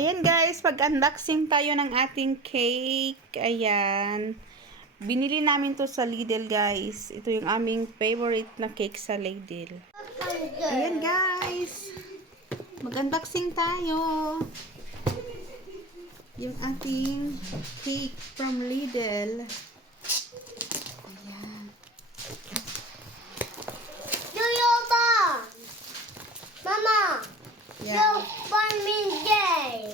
Ayan guys, pag-unboxing tayo ng ating cake. Ayan. Binili namin to sa Lidl guys. Ito yung aming favorite na cake sa Lidl. Ayan guys. Mag-unboxing tayo. Yung ating cake from Lidl. Ayan. Mama, Yeah. farming day.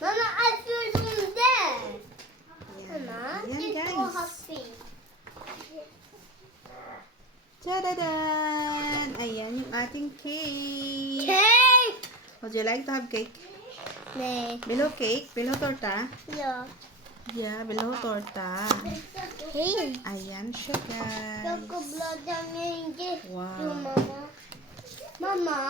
Mama, I feel doing that. Mama, Ayan it's so guys. happy. Tadadan! Ayan yung ating cake. Cake. Would you like to have cake? Nee. Below cake? Below torta? Ja. Yeah, below torta. Hey. Ayan siya guys. Chocolate ang gift Wow. to Mama. Mama.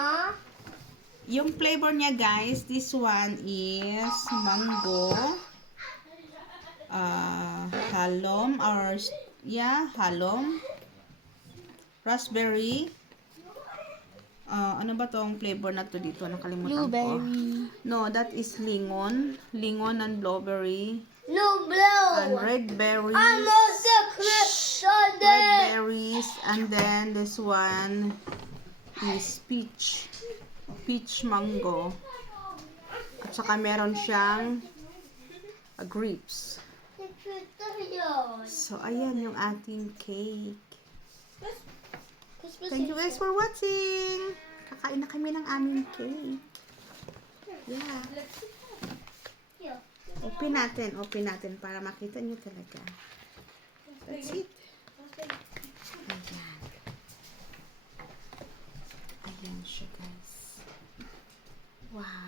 Yung flavor niya guys, this one is mango, halom, or halom, raspberry, ano ba tong flavor na to dito? Nakalimutan ko. No, that is lingon. Lingon and blueberry. No blue. And red berries. I'm also Christian. Red berries. And then this one is peach. Peach mango. At saka meron siyang grapes. So, ayan yung ating cake. Thank you guys for watching. Kakain na kami ng aming cake. Yeah. Open natin para makita nyo talaga. That's it. Ayan. Ayan siya guys. Wow.